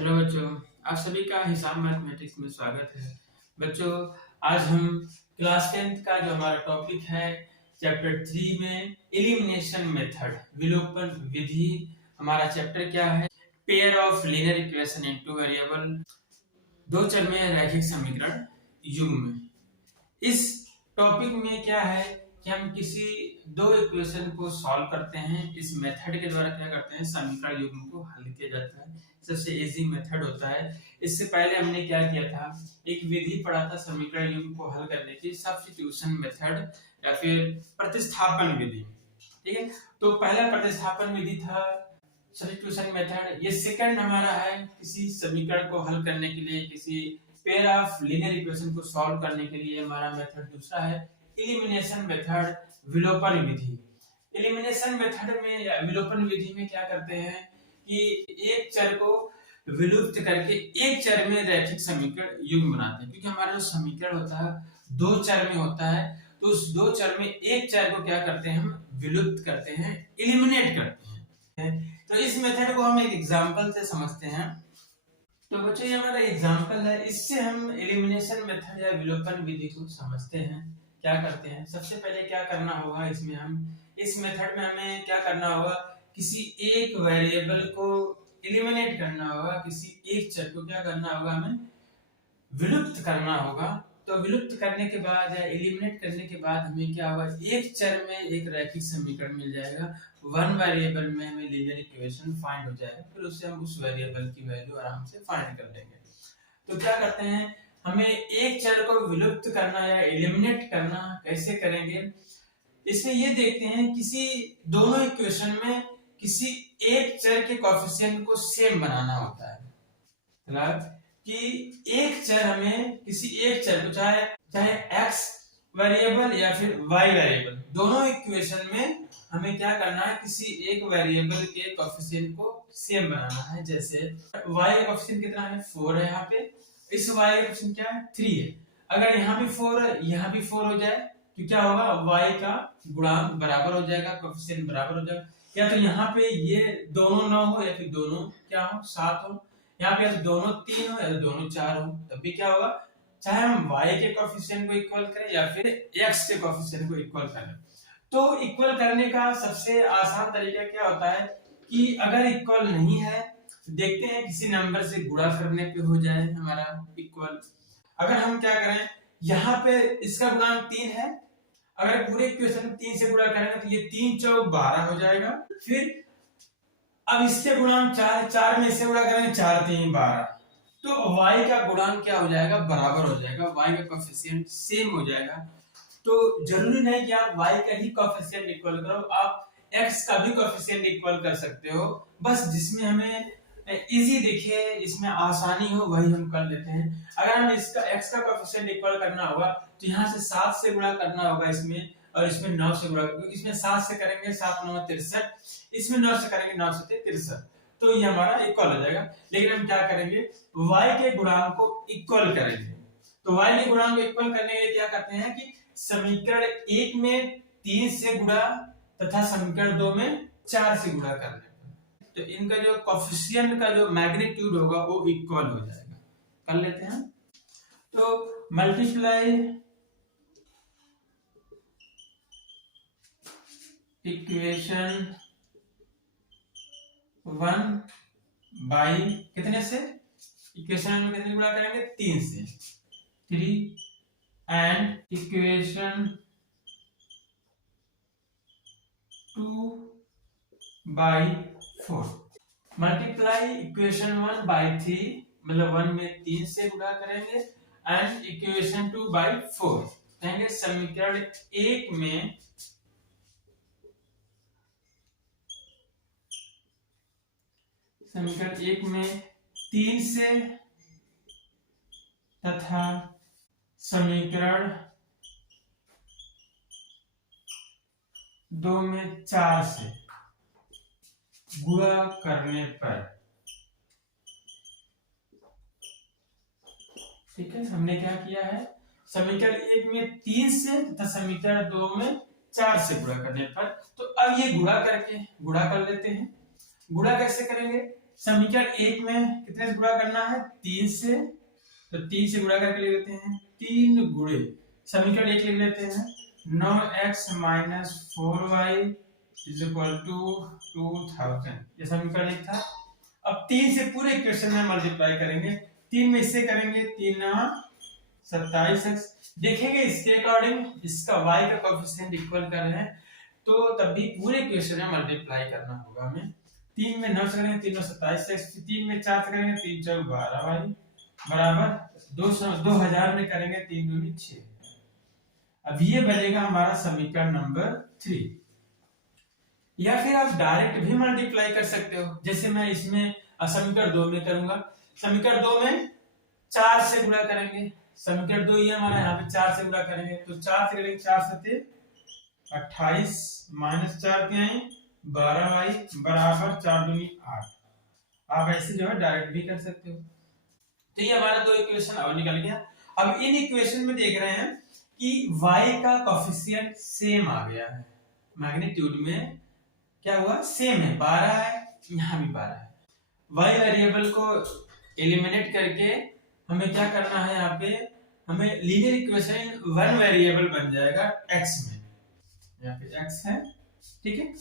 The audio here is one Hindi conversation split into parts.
हेलो बच्चों, आप सभी का हिसाब मैथमेटिक्स में स्वागत है। बच्चों, आज हम क्लास 10th का जो हमारा टॉपिक है चैप्टर 3 में एलिमिनेशन मेथड, विलोपन विधि। हमारा चैप्टर क्या है? Pair of linear equation into variable, दो चर में रैखिक समीकरण युग्म। इस टॉपिक में क्या है कि हम किसी दो इक्वेशन को सॉल्व करते हैं। इस मेथड के द्वारा क्या करते हैं, समीकरण युग्म को हल किया जाता है। सबसे इजी मेथड होता है। इससे पहले हमने क्या किया था, एक विधि पढ़ा था समीकरण युग्म को हल करने की, सब्स्टिट्यूशन मेथड या फिर प्रतिस्थापन विधि। ठीक है, तो पहला प्रतिस्थापन विधि था सब्स्टिट्यूशन मेथड। ये सेकंड हमारा है किसी समीकरण को हल करने के लिए, किसी पेयर ऑफ लीनियर इक्वेशन को सॉल्व करने के लिए हमारा मेथड दूसरा है एलिमिनेशन मेथड, विलोपन विधि। एलिमिनेशन मेथड में या विलोपन विधि में क्या करते हैं कि एक चर को विलुप्त करके एक चर में रैखिक समीकरण युग्म बनाते हैं। क्योंकि हमारा जो समीकरण होता है दो चर में होता है, तो उस दो चर में एक चर को क्या करते हैं, हम विलुप्त करते हैं, एलिमिनेट करते हैं। तो इस मेथड को हम एक एग्जांपल से समझते हैं। तो बच्चों ये हमारा एग्जांपल है, इससे हम एलिमिनेशन मेथड या विलोपन विधि को समझते हैं। क्या करते हैं, सबसे पहले क्या करना होगा, इसमें हम इस मेथड में हमें क्या करना होगा, किसी एक वेरिएबल को एलिमिनेट करना होगा, किसी एक चर को क्या करना होगा, हमें विलुप्त करना होगा। तो विलुप्त करने के बाद या एलिमिनेट करने के बाद हमें क्या होगा, एक चर में एक रैखिक समीकरण मिल जाएगा, वन वेरिएबल में हमें लीनियर इक्वेशन फाइंड हो जाएगा, फिर उससे हम उस वेरिएबल की वैल्यू आराम से फाइंड कर लेंगे। तो क्या करते हैं, हमें एक चर को विलुप्त करना या एलिमिनेट करना कैसे करेंगे, इसमें ये देखते हैं किसी दोनों इक्वेशन में किसी एक चर के कोएफिशिएंट को सेम बनाना होता है। मतलब कि एक चर हमें किसी एक चर को चाहे x वेरिएबल या फिर y वेरिएबल, दोनों इक्वेशन में हमें क्या करना है, किसी एक वेरिएबल के कोएफिशिएंट को सेम बनाना है। जैसे y का कोएफिशिएंट कितना है, 4 है, यहाँ पे इस y का कोएफिशिएंट क्या है, 3 है। अगर यहाँ भी 4 है, यहाँ भी 4 हो जाए तो क्या होगा, y का गुणांक बराबर हो जाएगा, कोएफिशिएंट बराबर हो जाएगा। या तो यहाँ पे ये दोनों 9 हो या फिर दोनों क्या हो, 7 हो। यहाँ पे दोनों 3 हो या दोनों 4 हो, तब भी क्या होगा, चाहे हम y के कोएफिशिएंट को इक्वल करें या फिर x के कोएफिशिएंट को इक्वल करें। तो इक्वल करने का सबसे आसान तरीका क्या होता है कि अगर इक्वल नहीं है तो देखते हैं किसी नंबर से गुणा करने पे हो जाए हमारा इक्वल। अगर हम क्या करें, यहाँ पे इसका गुणांक 3 है, अगर पूरे इक्वेशन 3 से गुणा करेंगे तो ये 3 चौक 12 हो जाएगा। फिर अब इसके गुणांक 4 है, 4 में इससे गुणा करेंगे 4 3 12, तो y का गुणांक क्या हो जाएगा, बराबर हो जाएगा, y का कोएफिशिएंट सेम हो जाएगा। तो जरूरी नहीं कि आप y का ही कोएफिशिएंट इक्वल करो, आप x का भी कोएफिशिएंट इक्वल कर सकते हो। बस जिसमें हमें इजी दिखे, इसमें आसानी हो, वही हम कर लेते हैं। अगर हम इसका x का कोएफिशिएंट इक्वल करना होगा तो यहाँ से 7 से गुणा करना होगा इसमें, और इसमें 9 से गुणा, क्योंकि इसमें 7 से करेंगे 7 9 63, इसमें 9 से करेंगे 9 से 63, तो ये हमारा इक्वल हो जाएगा। लेकिन हम क्या करेंगे, y के गुणांक को इक्वल करेंगे। तो y के गुणांक को इक्वल करने के लिए क्या करते हैं कि समीकरण 1 में 3 से गुणा तथा समीकरण 2 में 4 से गुणा कर लेंगे, तो इनका जो कोएफिशिएंट का जो मैग्नीट्यूड होगा वो इक्वल हो जाएगा। कर लेते हैं, तो मल्टीप्लाई इक्वेशन 1 बाई कितने से, इक्वेशन में कितने गुणा करेंगे, 3 से, 3 and equation 2 by 4। Multiply equation 1 by 3, मतलब 1 में 3 से गुणा करेंगे, एंड इक्वेशन 2 बाई 4 कहेंगे। समीकरण 1 में समीकरण 1 में 3 से तथा समीकरण 2 में 4 से गुणा करने पर, ठीक है, हमने क्या किया है, समीकरण 1 में 3 से तथा समीकरण 2 में 4 से गुणा करने पर। तो अब ये गुणा कर लेते हैं। गुणा कैसे करेंगे, समीकरण 1 में कितने से गुणा करना है? 3 से, तो 3 से गुणा करके लिख देते हैं 3 गुणे समीकरण 1 लिख लेते हैं 9x minus 4y is equal to 2000। ये समीकरण 1 था। अब 3 से पूरे इक्वेशन में मल्टीप्लाई करेंगे, 3 में इससे करेंगे 3 27x। देखेंगे इसके अकॉर्डिंग इसका y का कोएफिशिएंट इक्वल कर रहे हैं, तो तब भी पूरे इक्वेशन में मल्टीप्लाई करना होगा हमें। 3 में 9 से करेंगे 3 9 27x, 3 में 4 से करेंगे 3 4 12y बराबर 2000 में करेंगे 3 दूनी 6। अब ये बनेगा हमारा समीकरण नंबर 3। या फिर आप डायरेक्ट भी मल्टीप्लाई कर सकते हो, जैसे मैं इसमें समीकरण 2 में करूंगा। समीकरण 2 में 4 से गुणा करेंगे, समीकरण 2 ये हमारा यहाँ पे 4 से गुणा करेंगे, तो 4 से करेंगे 4 सते 28 माइनस 4 के आई 12y बराबर 4 दूनी 8। आप ऐसे जो है डायरेक्ट भी कर सकते हो। तो ये हमारा दो इक्वेशन अब निकल गया। अब इन इक्वेशन में देख रहे हैं कि y का कोएफिशिएंट सेम आ गया है, मैग्नीट्यूड में क्या हुआ? सेम है, 12 है, यहाँ भी 12 है। y वेरिएबल को एलिमिनेट करके हमें क्या करना है? यहाँ पे हमें लीनियर इक्वेशन वन वेरिएबल बन जाएगा x में, यहाँ पे x है, ठीक है।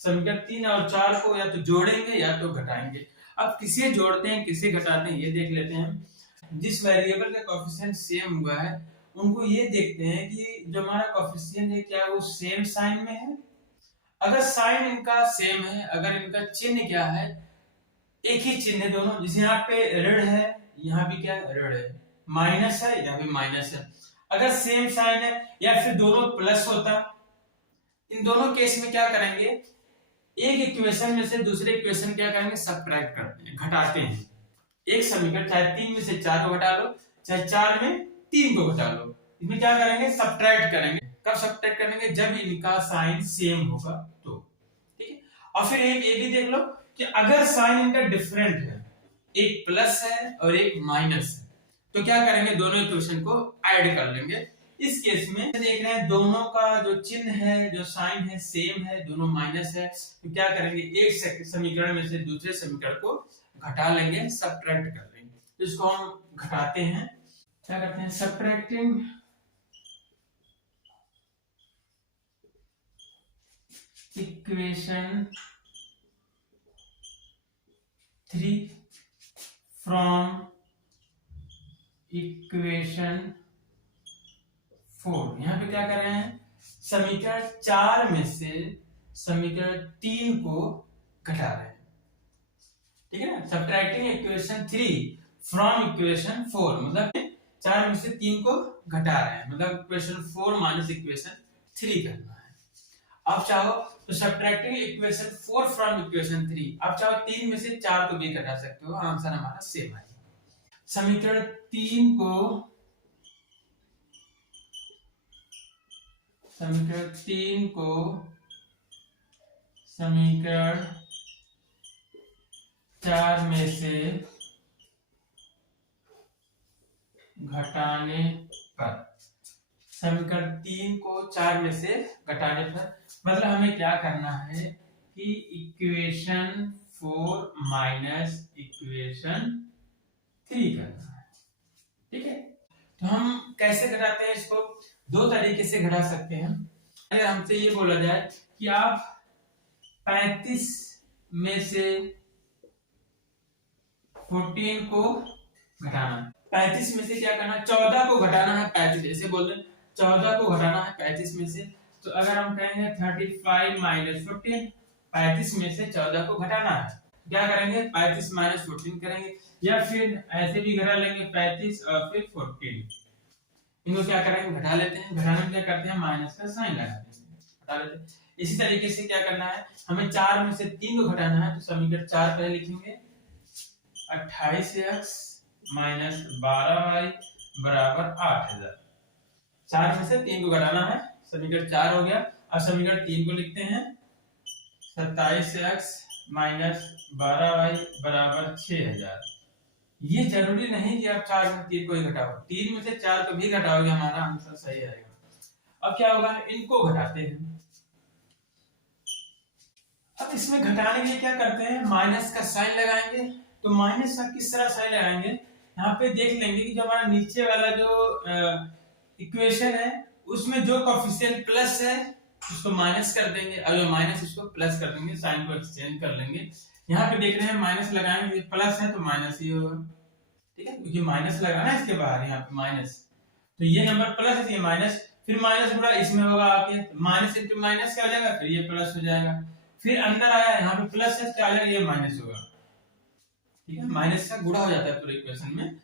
समीकरण 3 और 4 को या तो जोड़ेंगे या तो घटाएंगे। अब किसे जोड़ते हैं किसे घटाते हैं ये देख लेते हैं। जिस वेरिएबल का कोएफिशिएंट सेम हुआ है उनको ये देखते हैं कि जो हमारा कोएफिशिएंट है क्या वो सेम साइन में है। अगर साइन इनका सेम है, अगर इनका चिन्ह क्या है, एक ही चिन्ह है दोनों, जैसे यहाँ पे ऋण है, यहाँ भी क्या ऋण है, माइनस है, यहाँ भी माइनस है। अगर सेम साइन है या फिर दोनों प्लस होता, इन दोनों केस में क्या करेंगे? एक इक्वेशन में से दूसरे इक्वेशन क्या करेंगे? सब्ट्रैक्ट करते हैं, घटाते हैं। एक समीकरण चाहे 3 में से 4 को घटा लो, चाहे 4 में 3 को घटा लो, इसमें क्या करेंगे? सब्ट्रैक्ट करेंगे। कब सब्ट्रैक्ट करेंगे? जब इनका साइन सेम होगा तो, ठीक है। और फिर एक ये भी देख लो कि अगर साइन इनका डिफरेंट है, एक प्लस है और एक माइनस है, तो क्या करेंगे? दोनों इक्वेशन को ऐड कर लेंगे। इस केस में देख रहे हैं दोनों का जो चिन्ह है, जो साइन है सेम है, दोनों माइनस है, तो क्या करेंगे? एक समीकरण में से दूसरे समीकरण को घटा लेंगे, सब्ट्रैक्ट कर लेंगे। तो इसको हम घटाते हैं, क्या करते हैं? Subtracting equation 3 from equation 4। यहाँ पे क्या कर रहे हैं? समीकरण 4 में से समीकरण 3 को घटा रहे हैं, ठीक है ना। सब्ट्रैक्टिंग इक्वेशन 3 फ्रॉम इक्वेशन 4 मतलब 4 में से 3 को घटा रहे हैं, मतलब इक्वेशन 4 माइनस इक्वेशन 3 करना है। आप चाहो तो सब्ट्रैक्टिंग इक्वेशन 4 फ्रॉम इक्वेशन 3, आप चाहो 3 में से 4 को भी घटा सकते हो, आंसर हमारा सेम आएगा। समीकरण 3 को समीकरण 4 में से घटाने पर, समीकरण 3 को 4 में से घटाने पर मतलब हमें क्या करना है कि इक्वेशन 4 माइनस इक्वेशन 3 करना है, ठीक है। तो हम कैसे घटाते हैं इसको? दो तरीके से घटा सकते हैं। अगर हमसे ये बोला जाए कि आप 35 में से 14 को घटाना, 35 में से क्या करना? 14 को घटाना है 35, ऐसे बोल रहे 14 को घटाना है 35 में से। तो अगर हम कहेंगे 35 माइनस 14, 35 में से 14 को घटाना है, क्या करेंगे? 35 माइनस 14 करेंगे, या फिर ऐसे भी घटा लेंगे 35 और फिर 14, इनको क्या करेंगे? घटा लेते हैं। घटाने में क्या करते हैं? माइनस का साइन लगाते हैं, घटा लेते हैं। इसी तरीके से क्या करना है? हमें 4 में से 3 को घटाना है, तो समीकरण 4 पहले लिखेंगे 28x माइनस 12y बराबर 8000। 4 में से 3 को घटाना है, समीकरण 4 हो गया। अब समीकरण 3 को लिखते हैं 27x माइनस 12y बराबर 6000। ये जरूरी नहीं कि आप 4 में 3 को ही घटाओ, 3 में से 4 को भी घटाओगे, हमारा आंसर सही आएगा। अब क्या होगा? इनको घटाते हैं। अब इसमें घटाने के लिए क्या करते हैं, माइनस का साइन लगाएंगे। तो माइनस का किस तरह साइन लगाएंगे, यहाँ पे देख लेंगे कि जो हमारा नीचे वाला जो इक्वेशन है उसमें जो कोफिशिएंट प्लस है उसको माइनस कर देंगे, और माइनस उसको प्लस कर देंगे, साइन को एक्सचेंज कर लेंगे। यहाँ पे देख रहे हैं माइनस लगाएंगे, प्लस है तो माइनस ही होगा, ठीक है, क्योंकि माइनस लगाना है इसके बाहर, यहाँ पे माइनस, तो ये नंबर प्लस है, ये माइनस, फिर माइनस गुणा इसमें होगा आके, माइनस इंटू माइनस क्या हो जाएगा, फिर ये प्लस हो जाएगा, फिर अंदर आया यहाँ पे प्लस है क्या हो जाएगा, ये माइनस होगा, ठीक है, माइनस का गुणा हो जाता है पूरे इक्वेशन में,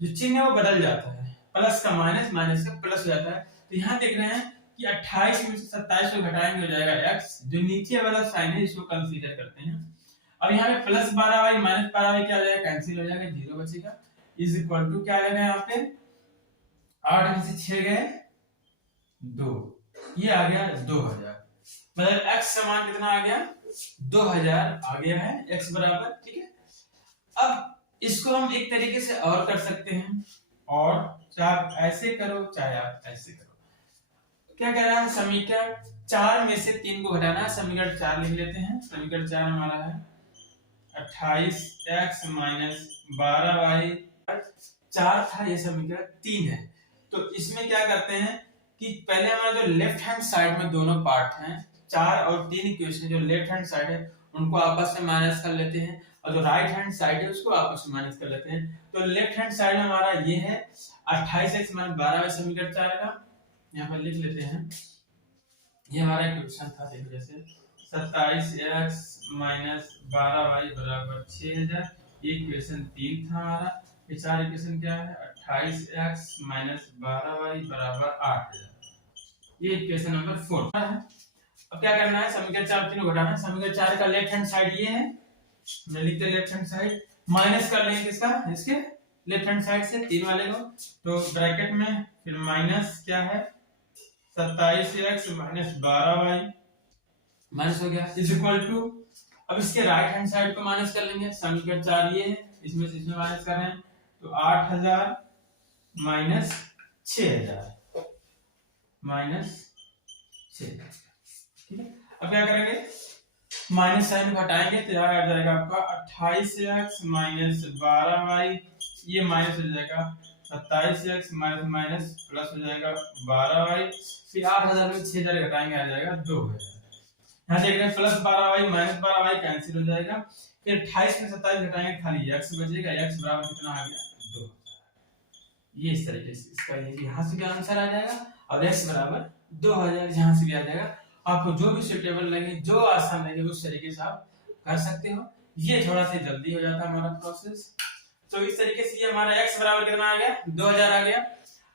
जो चिन्ह है वो बदल जाता है, प्लस का माइनस, माइनस का प्लस हो जाता है। तो यहाँ देख रहे हैं कि 28 में से 27 को घटाएंगे हो जाएगा x, जो नीचे वाला साइन है इसको कंसीडर करते हैं। अब यहाँ पे प्लस 12y माइनस 12y क्या हो जाएगा, कैंसिल हो जाएगा, 0 बचेगा, इज इक्वल टू क्या लेना है यहाँ पे, 8 में से 6 गए 2, ये आ गया 2000, मतलब x समान कितना आ गया, 2000 आ गया है x बराबर, ठीक है। अब इसको हम एक तरीके से और कर सकते हैं, और चाहे आप ऐसे करो चाहे आप ऐसे करो। क्या कह रहा है, समीकरण 4 में से 3 को घटाना है, समीकरण 4 लिख लेते हैं। समीकरण 4 हमारा है 28x माइनस 12y, 4 था, ये समीकरण 3 है। तो इसमें क्या करते हैं कि पहले हमारा जो लेफ्ट हैंड साइड में दोनों पार्ट हैं, 4 और 3 इक्वेशन जो लेफ्ट हैंड साइड है उनको आपस में माइनस कर लेते हैं, और जो राइट हैंड साइड है उसको आपस में माइनस कर लेते हैं। तो लेफ्ट हैंड साइड में हमारा ये है 28x माइनस 12y समीकरण 4 का, यहाँ पर लिख लेते हैं, ये हमारा इक्वेशन था, देखो जैसे 27x माइनस 12y बराबर 6000, ये इक्वेशन 3 था हमारा। ये 4 इक्वेशन क्या है, 28x माइनस 12y बराबर 8000, ये इक्वेशन नंबर 4 है। अब क्या करना है, समीकरण 4 तीनों घटाना है। समीकरण 4 का लेफ्ट हैंड साइड ये है, मैं लिखते लेफ्ट हैंड साइड, माइनस कर लेंगे किसका, इसके लेफ्ट हैंड साइड से 3 वाले को, तो ब्रैकेट में फिर माइनस क्या है 27x माइनस 12y माइनस हो गया, इज इक्वल टू, अब इसके राइट हैंड साइड को माइनस कर लेंगे, समीकरण 4 ये है, इसमें से इसमें माइनस कर रहे हैं, तो 8000 माइनस 6000 माइनस 6000, ठीक है। अब क्या करेंगे, माइनस साइन हटाएंगे तो यहाँ आ जाएगा आपका 28x माइनस 12y, ये माइनस हो जाएगा 27x माइनस माइनस प्लस हो जाएगा 12y, फिर 8000 में 6000 घटाएंगे आ जाएगा 2000। यहाँ देख रहे हैं plus 12y minus 12y cancel हो जाएगा, फिर 28 में 27 घटाएंगे खाली x बचेगा, x बराबर कितना आ गया 2000। ये इस तरीके से इसका यहाँ से भी आंसर आ जाएगा, और x बराबर 2000 यहाँ से भी आ जाएगा। आपको जो भी सुटेबल लगे, जो आसान लगे उस तरीके से आप कर सकते हो। ये थोड़ा सा जल्दी हो जाता है हमारा प्रोसेस। तो इस तरीके से ये हमारा x बराबर कितना आ गया 2000 आ गया।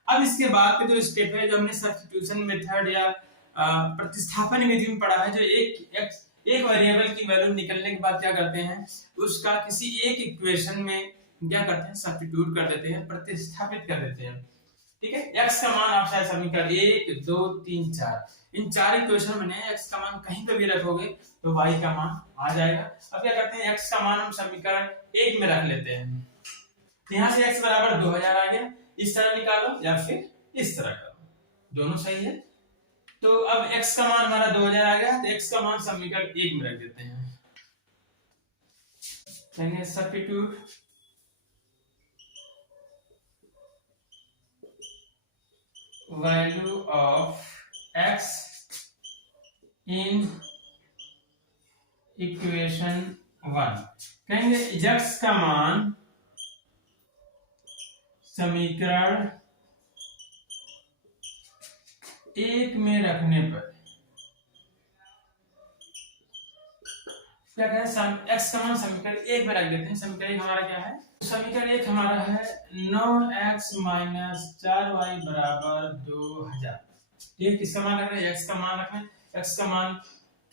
अब इसके बाद का जो स्टेप है, जो हमने सब्स्टिट्यूशन मेथड या प्रतिस्थापन विधि में पढ़ा है, जो एक वेरिएबल की वैल्यू निकलने के बाद क्या करते हैं, उसका किसी एक इक्वेशन में क्या करते हैं, सब्स्टिट्यूट कर देते हैं, प्रतिस्थापित कर देते हैं, ठीक है। x का मान आप शायद समीकरण 1 2 3 4 इन 4 इक्वेशन में x का मान कहीं पे भी रखोगे तो y का मान आ जाएगा। अब क्या करते हैं, x का मान हम समीकरण 1 में रख लेते हैं, तो यहाँ से x बराबर 2000 आ गया, इस तरह निकालो या फिर इस तरह करो, दोनों सही है। तो अब x का मान हमारा 2000 आ गया, तो x का मान समीकरण 1 में रख देते हैं, लेंगे substitute, value of x in equation 1, कहेंगे x का मान समीकरण 1 में रखने पर क्या कहें, x का मान समीकरण 1 में रख देते हैं। समीकरण 1 हमारा क्या है, समीकरण 1 हमारा है 9x माइनस 4y बराबर 2000। ये किसका मान रख रहे हैं, x का मान रख रहे हैं। x का मान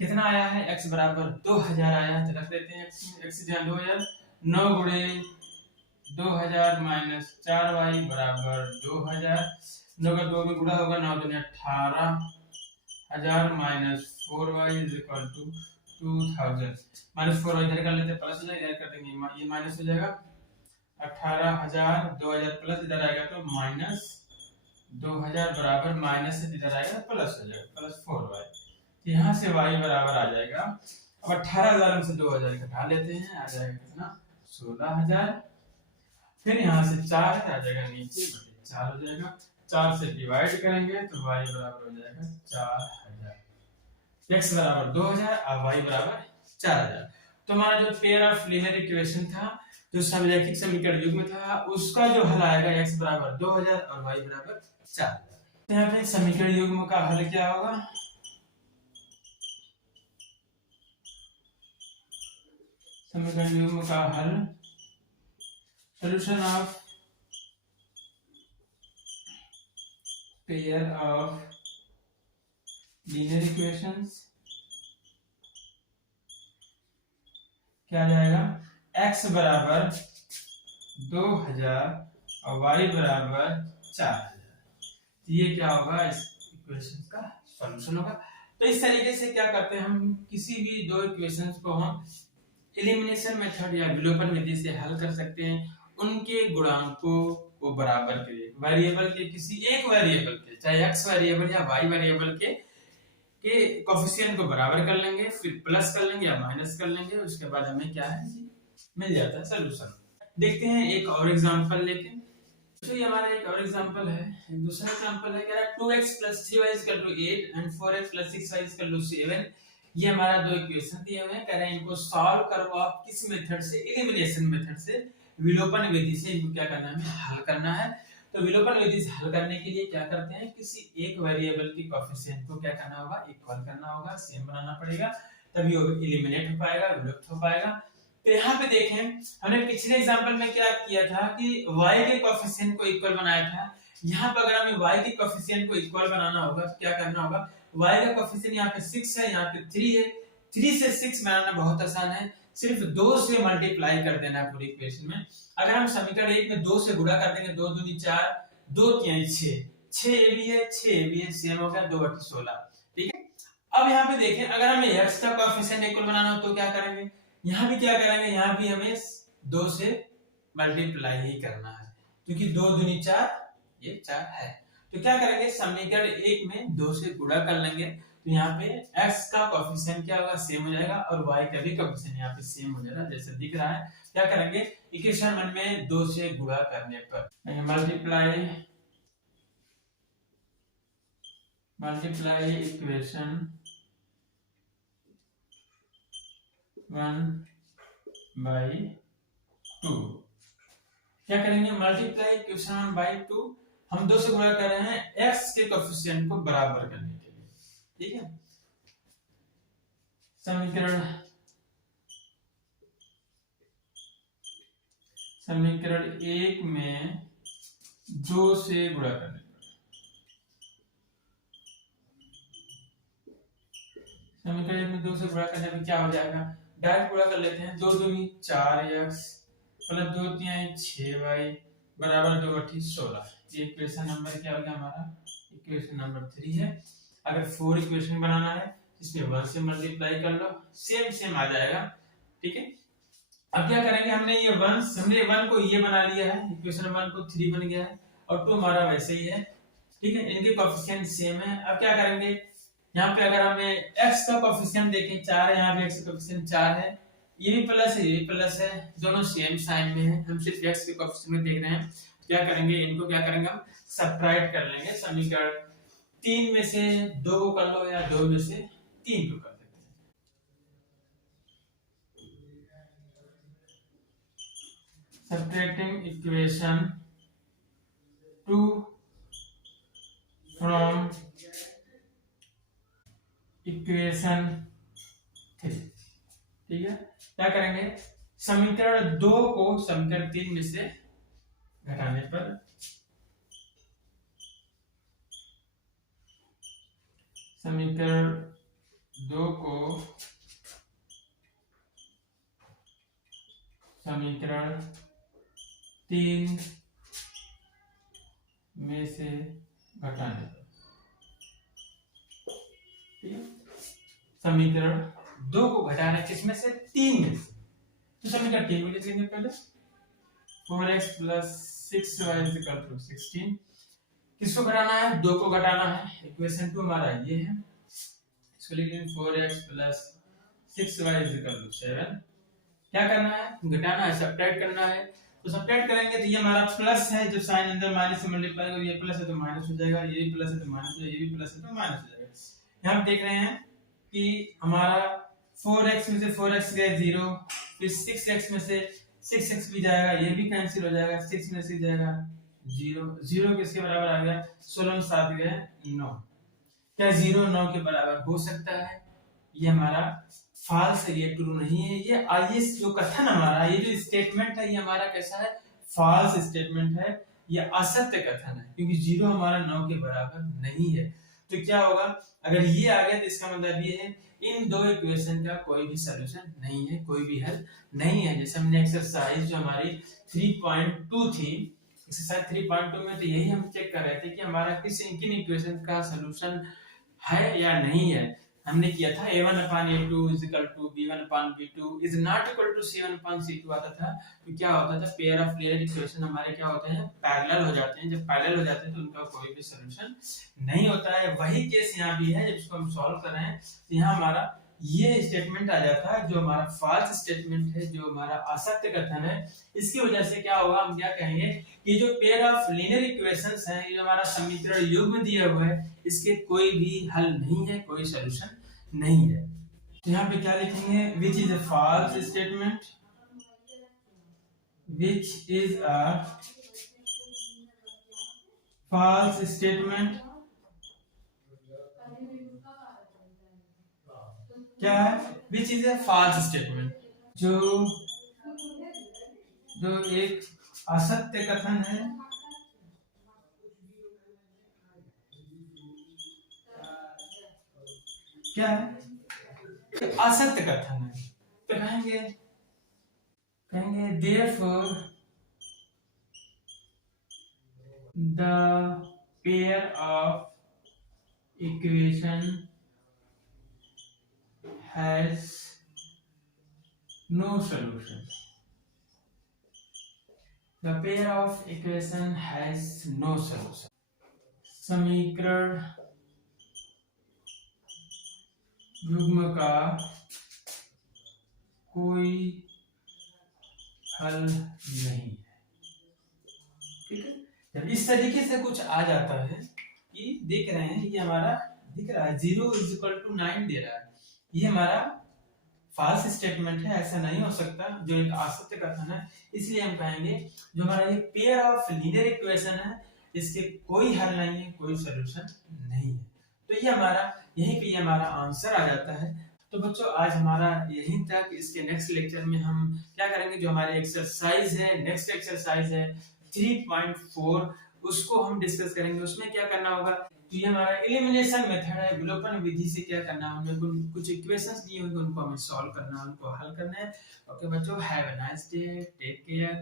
कितना आया है, x बराबर 2000 आया है, तो रख देते हैं x 2000, 9 गुणे 2000 माइनस 4y बराबर 2000, 9 का 2 में गुणा होगा, 9 दूनी 18000 minus 4y is equal to 2000, minus 4y इधर कर लेते हैं, प्लस हो जाएगा, इधर कर देंगे, ये माइनस हो जाएगा, 18000 2000 प्लस इधर आएगा तो माइनस 2000 बराबर माइनस से इधर आएगा प्लस हो जाएगा, प्लस 4y, यहाँ से y बराबर आ जाएगा। अब 18,000 में से 2,000 घटा लेते हैं, आ जाएगा कितना 16,000। फिर यहाँ से 4 है, आ जाएगा नीचे 4 हो जाएगा। 4 से डिवाइड करेंगे तो y बराबर हो जाएगा 4,000, x बराबर 2,000 और y बराबर 4,000। तो हमारा जो पेयर ऑफ लीनियर इक्वेशन था, जो समरैखिक समीकरण युग्म था, उसका जो हल आएगा x बराबर 2,000 और y बराबर 4,000। तो यहाँ पे समीकरण युग्म का हल क्या होगा, समीकरण युग्म का हल solution of pair of linear equations क्या जाएगा, x बराबर 2,000 और y बराबर 4,000। ये क्या होगा, इस इक्वेशन का सॉल्यूशन होगा। तो इस तरीके से क्या करते हैं, हम किसी भी दो इक्वेशंस को हम एलिमिनेशन मेथड या विलोपन विधि से हल कर सकते हैं। उनके गुणांकों को बराबर के वेरिएबल के, किसी एक वेरिएबल के, चाहे x वेरिएबल या y वेरिएबल के कोफिशिएंट को बराबर कर लेंगे, फिर प्लस कर लेंगे या माइनस कर लेंगे, उसके बाद हमें क्या है मिल जाता है सॉल्यूशन। देखते हैं एक और एग्जांपल लेके। तो ये हमारा एक और एग्जांपल है, एक दूसरा एग्जांपल है, कह रहा है 2x + 3y = 8 and 4x + 6y = 7। ये हमारा दो इक्वेशन दिए हुए हैं, कह रहे हैं इनको सॉल्व करो आप किस मेथड से, एलिमिनेशन मेथड से, विलोपन विधि से इनको क्या करना है, हमें हल करना है। तो विलोपन विधि से हल करने के लिए क्या करते हैं, किसी एक वेरिएबल की कोएफिशिएंट को क्या करना होगा, इक्वल करना होगा, सेम बनाना पड़ेगा, तभी वो एलिमिनेट हो पाएगा, विलुप्त हो पाएगा। तो यहाँ पे देखें, हमने पिछले एग्जांपल में क्या किया था कि y के कोएफिशिएंट को इक्वल बनाया था। यहाँ पर अगर हमें y के कोएफिशिएंट को इक्वल बनाना होगा तो क्या करना होगा, y का कोएफिशिएंट यहाँ पे 6 है, यहाँ पे 3 है, 3 से 6 बनाना बहुत आसान है, सिर्फ 2 से मल्टीप्लाई कर देना है पूरी इक्वेशन में। अगर हम समीकरण 1 में 2 से गुणा कर देंगे, 2 दूनी 4, 2 3 6, 6 ये भी है, 6 ये भी है, सेम हो गया, 2/16। ठीक है। अब यहाँ पे देखें, अगर हमें x का कोएफिशिएंट इक्वल बनाना हो तो क्या करेंगे, यहाँ भी क्या करेंगे, यहाँ भी हमें 2 से मल्टीप्लाई ही करना है, क्योंकि 2 दूनी 4, ये 4 है। तो क्या करेंगे, समीकरण 1 में 2 से गुणा कर लेंगे, तो यहाँ पे x का कोएफिशिएंट क्या होगा, सेम हो जाएगा, और y का भी कोएफिशिएंट यहाँ पे सेम हो जाएगा, जैसे दिख रहा है। क्या करेंगे, इक्वेशन 1 में 2 से गुणा करने पर मल्टीप्लाई इक्वेशन 1/2। क्या करेंगे, मल्टीप्लाई इक्वेशन 1/2, हम 2 से गुणा कर रहे हैं x के कोएफिशिएंट को बराबर करने के लिए। ठीक है, समीकरण 1 में 2 से गुणा करने पर, समीकरण 1 में 2 से गुणा करने पर क्या हो जाएगा, डायरेक्ट गुणा कर लेते हैं, 2 दूनी 4x प्लस 2 3 6y बराबर 2/16। ये इक्वेशन नंबर क्या हो गया हमारा, इक्वेशन नंबर 3 है। अगर 4 इक्वेशन बनाना है, इसमें 1 से मल्टीप्लाई कर लो, सेम आ जाएगा। ठीक है, अब क्या करेंगे, हमने 1 को ये बना लिया है, इक्वेशन 1 को 3 बन गया है, और 2 हमारा वैसे ही है। ठीक है, इनके कोएफिशिएंट सेम है। अब क्या करेंगे, यहाँ पे अगर हमें x का कोएफिशिएंट देखें 4 है, यहाँ पे x का कोएफिशिएंट 4 है, ये भी प्लस है, ये भी प्लस है, दोनों सेम साइन में है, हम सिर्फ x के कोएफिशिएंट देख रहे हैं। क्या करेंगे, इनको क्या करेंगे, हम सबट्रैक्ट कर लेंगे। समीकरण 3 में से 2 को कर लो, या 2 में से 3 को कर सकते हैं। Subtracting equation 2 from equation 3। ठीक है, क्या करेंगे, समीकरण 2 को समीकरण 3 में से घटाने पर समीकरण 2 को समीकरण 3 में से घटाने पर, समीकरण 2 को घटाना है किसमें से, 3 में से। तो समीकरण 3 में लिख लेंगे पहले, 4x + 6y = 16। किसको घटाना है, 2 को घटाना है। इक्वेशन 2 हमारा ये है, इसको लिख लेंगे 4x + 6y is equal to 7। क्या करना है, घटाना है, सब्ट्रैक्ट करना है। तो सब्ट्रैक्ट करेंगे तो ये हमारा प्लस है, जब साइन अंदर माइनस से मल्टीप्लाई करेंगे, ये प्लस है तो माइनस हो जाएगा, ये भी प्लस है तो माइनस हो जाएगा, ये भी प्लस है तो माइनस हो जाएगा। यहाँ हम देख रहे हैं कि हमारा 4x में से 4x गया 0, फिर 6x में से 6x भी जाएगा, ये भी कैंसिल हो जाएगा, 6 में से जाएगा 0, 0 किसके बराबर आ गया, 16 में 7 गए 9। क्या 0 9 के बराबर हो सकता है? ये हमारा फॉल्स है, ये ट्रू नहीं है। ये जो कथन हमारा, ये जो स्टेटमेंट है, ये हमारा कैसा है, फॉल्स स्टेटमेंट है, ये असत्य कथन है, क्योंकि 0 हमारा 9 के बराबर नहीं है। तो क्या होगा, अगर ये आ गया तो इसका मतलब ये है इन दो इक्वेशन का कोई भी सॉल्यूशन नहीं है, कोई भी हल नहीं है। जैसे हमने एक्सरसाइज जो हमारी 3.2 थी, एक्सरसाइज 3.2 में तो यही हम चेक कर रहे थे कि हमारा किन इक्वेशन का सॉल्यूशन है या नहीं है। हमने किया था a1 upon a2 is equal to b1 upon b2 is not equal to c1 upon c2 आता था। तो क्या होता था, पेयर ऑफ लीनियर इक्वेशन हमारे क्या होते हैं, पैरेलल हो जाते हैं। जब पैरेलल हो जाते हैं तो उनका कोई भी सॉल्यूशन नहीं होता है। वही केस यहाँ भी है, जब इसको हम सॉल्व कर रहे हैं तो यहाँ हमारा ये स्टेटमेंट आ जाता है, जो हमारा फॉल्स स्टेटमेंट है, जो हमारा असत्य कथन है। इसकी वजह से क्या होगा, हम क्या कहेंगे, ये जो पेयर ऑफ लीनियर इक्वेशंस हैं, ये हमारा समीकरण युग्म दिया हुआ है, इसके कोई भी हल नहीं है, कोई सॉल्यूशन नहीं है। तो यहाँ पे क्या लिखेंगे, which is a false statement, which is a false statement. क्या है, which is a false statement, जो एक असत्य कथन है, क्या है, असत्य कथन है। तो कहेंगे therefore the pair of equation has no solution. The pair of equation has no solution. समीकरण युग्म का कोई हल नहीं है। ठीक है, जब इस तरीके से कुछ आ जाता है कि देख रहे हैं, ये हमारा दिख रहा है 0 इज इक्वल टू 9 दे रहा है, ये हमारा फॉल्स स्टेटमेंट है, ऐसा नहीं हो सकता, जो एक असत्य कथन है। इसलिए हम कहेंगे जो हमारा ये पेयर ऑफ लीनियर इक्वेशन है, इसके कोई हल नहीं है, कोई सॉल्यूशन नहीं है। तो ये हमारा यहीं पे हमारा आंसर आ जाता है। तो बच्चों आज हमारा यहीं तक। इसके नेक्स्ट लेक्चर में हम क्या करेंगे, जो हमारे एक्सरसाइज है, नेक्स्ट एक्सरसाइज है 3.4, उसको हम डिस्कस करेंगे। उसमें क्या करना होगा, तो ये हमारा एलिमिनेशन मेथड है, विलोपन विधि से क्या करना है, हमें कुछ इक्वेशंस दी होंगी, उनको हमें सॉल्व करना है, उनको हल करना है। ओके बच्चों, have a nice day, take care.